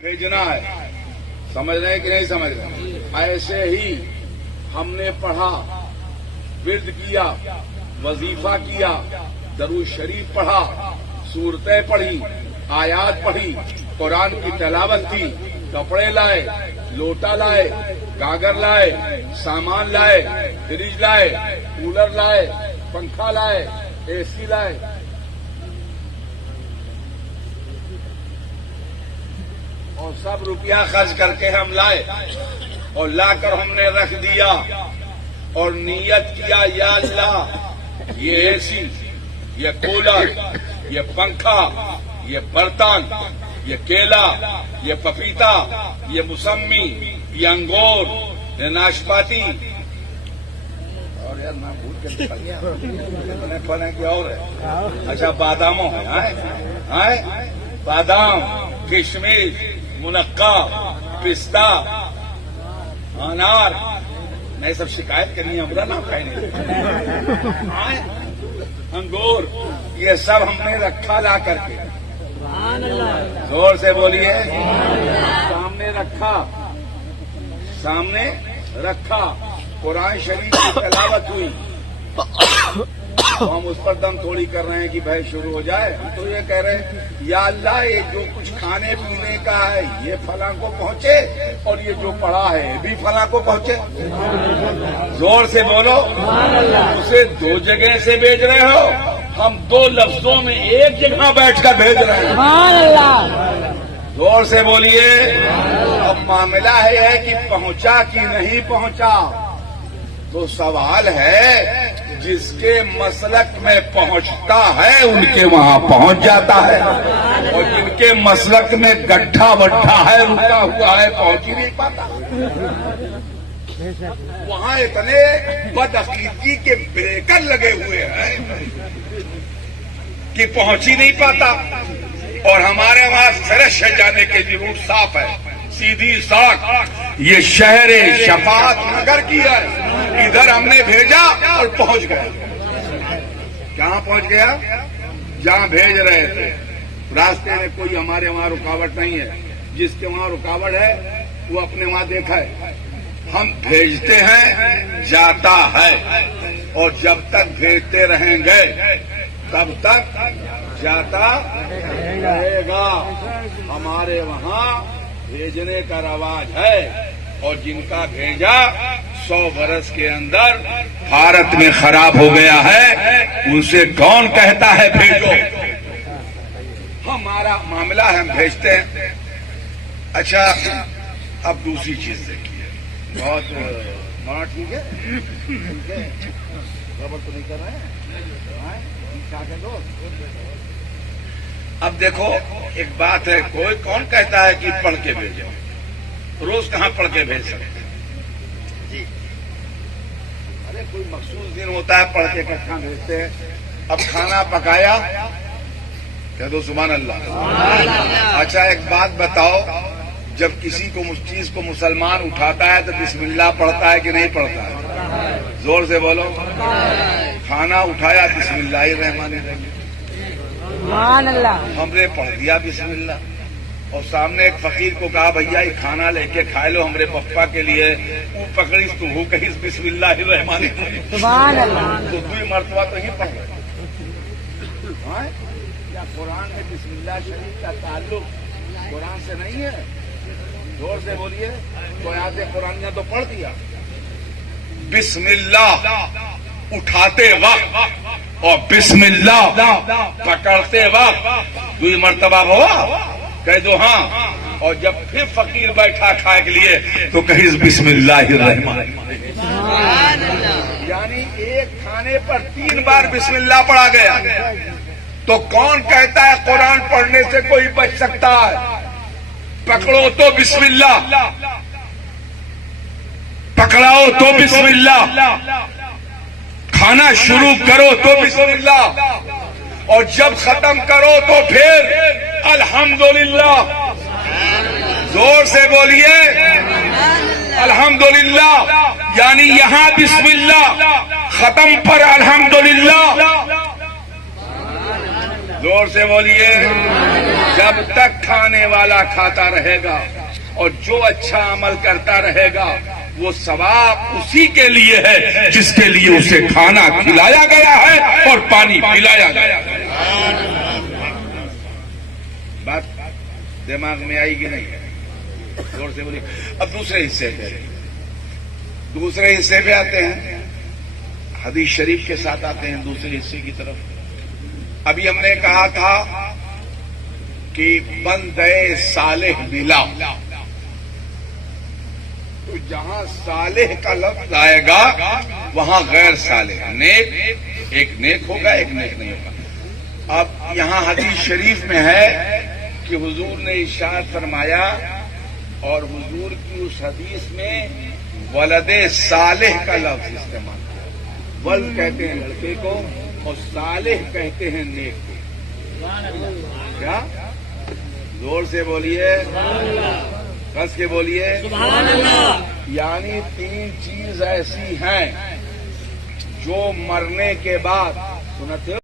भेजना है। समझ रहे हैं कि नहीं समझ रहे? ऐसे ही हमने पढ़ा, विर्द किया, वजीफा किया, दरूद शरीफ पढ़ा, सूरतें पढ़ी, आयात पढ़ी, कुरान की तिलावत की, कपड़े लाए, लोटा लाए, गागर लाए, सामान लाए, फ्रिज लाए, कूलर लाए, पंखा लाए, एसी लाए, और सब रुपया खर्च करके हम लाए और लाकर हमने रख दिया और नियत किया, या अल्लाह ये एसी, ये कूलर, ये पंखा, ये बर्तन, ये केला, ये पपीता, ये मौसमी, ये अंगूर, ये नाशपाती, और यार ना भूल के निकल गया फल की और है। अच्छा बादामों है बादाम, किशमिश, मुनक्का, पिस्ता, अनार, नहीं सब शिकायत करनी है, हमरा ना खाएंगे। अंगूर, ये सब हमने रखा ला करके, जोर से बोलिए, सामने रखा, कुरान शरीफ की तिलावत हुई, तो हम उस पर दम थोड़ी कर रहे हैं कि भाई शुरू हो जाए। हम तो ये कह रहे हैं या अल्लाह ये जो कुछ खाने पीने का है ये फलां को पहुंचे और ये जो पड़ा है ये भी फलां को पहुंचे। जोर से बोलो, उसे दो जगह से भेज रहे हो, हम दो लफ्जों में एक जगह बैठकर भेज रहे हैं। जोर से बोलिए। अब मामला है कि पहुंचा कि नहीं पहुंचा, तो सवाल है जिसके मसलक में पहुंचता है उनके वहां पहुंच जाता है, और जिनके मसलक में गड्ढा वड्ढा है, रुका हुआ है, पहुंच ही नहीं पाता। वहां इतने बदअकीदगी के ब्रेकर लगे हुए हैं कि पहुंच ही नहीं पाता, और हमारे वहां सरस जाने के लिए रूट साफ है, सीधी सड़क, ये शहर शफात नगर की है। इधर हमने भेजा और पहुंच गया। कहां पहुंच गया? जहां भेज रहे थे। रास्ते में कोई हमारे वहां रुकावट नहीं है, जिसके वहां रुकावट है वो अपने वहां देखा है। हम भेजते हैं, जाता है, और जब तक भेजते रहेंगे तब तक जाता रहेगा। हमारे वहां भेजने का रवाज है, और जिनका भेजा 100 बरस के अंदर भारत में खराब हो गया है, उनसे कौन कहता है भेजो? हमारा मामला है, हम भेजते हैं। अच्छा, अब दूसरी चीज देखिए, बहुत बड़ा ठीक है, गड़बड़ तो नहीं कर रहे हैं? अब देखो एक बात है, कोई कौन कहता है कि पढ़ के भेजो? रोज कहाँ पढ़ के भेज सकते जी? अरे कोई मखसूस दिन होता है, पढ़ के कहाँ भेजते हैं? अब खाना पकाया, कह दो सुभान अल्लाह। अच्छा एक बात बताओ, जब किसी को चीज को मुसलमान उठाता है तो बिस्मिल्लाह पढ़ता है कि नहीं पढ़ता है? जोर से बोलो। खाना उठाया, बिस्मिल्लाहिर्रहमानिर्रहीम, हमने पढ़ दिया बिस्मिल्लाह, और सामने एक फकीर को कहा भैया ये खाना लेके खा लो हमरे पप्पा के लिए, वो पकड़ी तू हो कहीं बिस्मिल्लाहिर्रहमानिर्रहीम, तो 2 मरतबा तो ही पढ़ गए। क्या कुरान में बिस्मिल्लाह शरीफ का ताल्लुक कुरान से नहीं है? जोर से बोलिए। तो यहाँ से कुरान ने तो पढ़ दिया, बिस्मिल्लाह उठाते वक्त और बिस्मिल्लाह पकड़ते वक्त 2 मरतबा हुआ, कह दो हाँ। और जब फिर फकीर बैठा खाए के लिए तो कहीं बिस्मिल्लाहिर्रहमान, यानी एक खाने पर 3 बार बिस्मिल्लाह पढ़ा गया। तो कौन कहता है कुरान पढ़ने से कोई बच सकता है? पकड़ो तो बिस्मिल्लाह, पकड़ाओ तो बिस्मिल्लाह, खाना शुरू करो तो बिस्मिल्लाह, और जब खत्म करो तो फिर अल्हम्दुलिल्लाह। जोर से बोलिए, अल्हम्दुलिल्लाह। यानी यहां बिस्मिल्लाह, खत्म पर अल्हम्दुलिल्लाह। जोर से बोलिए। جب تک کھانے والا کھاتا رہے گا اور جو اچھا عمل کرتا رہے گا وہ ثواب اسی کے لیے ہے جس کے لیے اسے کھانا کھلایا گیا ہے اور پانی پلایا گیا ہے۔ بات دماغ میں آئی کہ نہیں؟ زور سے بولی۔ اب دوسرے حصے پہ آتے ہیں، حدیث شریف کے ساتھ آتے ہیں دوسرے حصے کی طرف۔ ابھی ہم نے کہا تھا کہ بندے صالح ملا، تو جہاں صالح کا لفظ آئے گا وہاں غیر صالح، نیک ایک نیک ہوگا ایک نیک نہیں ہوگا۔ اب یہاں حدیث شریف میں ہے کہ حضور نے ارشاد فرمایا، اور حضور کی اس حدیث میں ولد صالح کا لفظ استعمال کیا۔ ولد کہتے ہیں لڑکے کو اور صالح کہتے ہیں نیک کو۔ کیا؟ زور سے بولیے، کس کے بولیے سبحان اللہ۔ یعنی تین چیز ایسی ہیں جو مرنے کے بعد، سنتے ہو